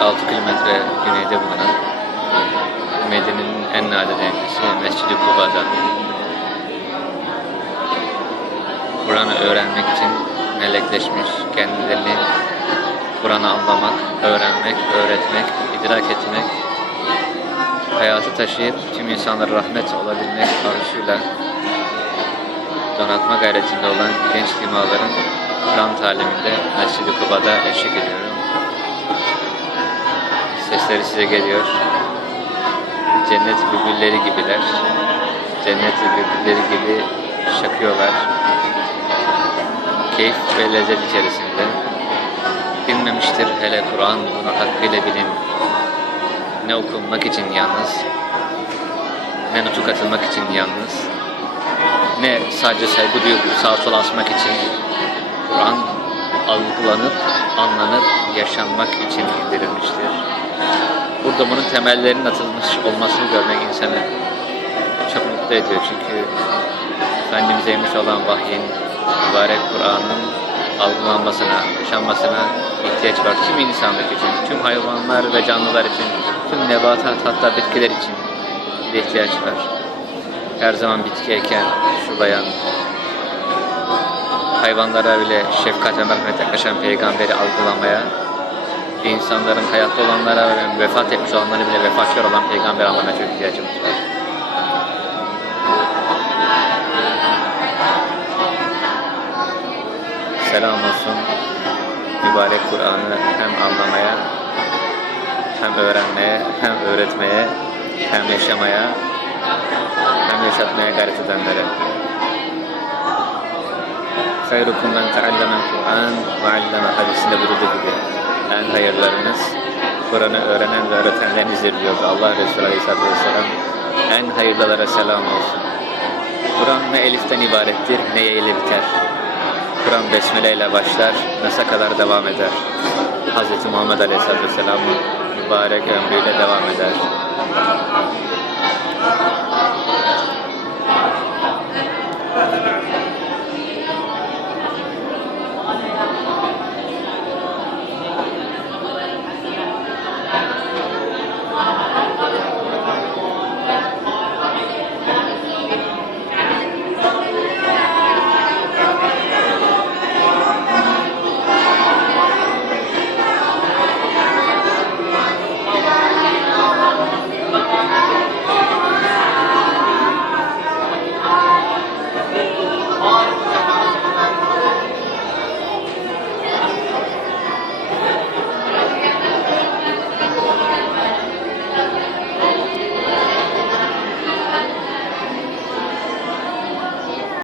6 kilometre güneyde bulunan Medine'nin en nadide emrisi Mescid-i Kuba'da. Kur'an'ı öğrenmek için melekleşmiş, kendilerini Kur'an'ı anlamak, öğrenmek, öğretmek, idrak etmek, hayatı taşıyıp tüm insanlara rahmet olabilmek arzusuyla donatma gayretinde olan genç limaların Kur'an taliminde Mescid-i Kuba'da eşlik ediyorum. Sesleri size geliyor. Cennet bülbülleri gibiler. Cennet bülbülleri gibi şakıyorlar. Keyif ve lezzet içerisinde. Bilmemiştir hele Kur'an bunu hakkıyla bilin. Ne okunmak için yalnız, ne nutuk atılmak için yalnız, ne sadece saygı duyup sağa sola asmak için Kur'an algılanıp, anlanıp, yaşanmak için indirilmiştir. Burada bunun temellerinin atılmış olmasını görmek insanı çok mutlu ediyor. Çünkü Efendimiz'e inmiş olan vahyin, mübarek Kur'an'ın algılanmasına, yaşanmasına ihtiyaç var. Tüm insanlık için, tüm hayvanlar ve canlılar için, tüm nebatat hatta bitkiler için bir ihtiyaç var. Her zaman bitki eken, sulayan, hayvanlara bile şefkat ve merhamet yaklaşan peygamberi algılamaya, insanların hayatta olanlara ve vefat etmiş olanları bile vefatkar olan peygamber anlamaya çok ihtiyacımız var. Selam olsun mübarek Kur'an'ı hem anlamaya, hem öğrenmeye, hem öğretmeye, hem yaşamaya, hem yaşatmaya gayret edenlere. Men teallemen Kur'an ve alleme hadisinde buyurduğu gibi en hayırlarınız Kur'an'ı öğrenen ve öğretenlerinizdir diyordu Allah Resulü Aleyhisselatü Vesselam. En hayırlılara selam olsun. Kur'an ne eliften ibarettir ne ye ile biter. Kur'an besmele ile başlar, nasa kadar devam eder. Hz. Muhammed Aleyhisselatü Vesselam'ın mübarek ömrüyle devam eder.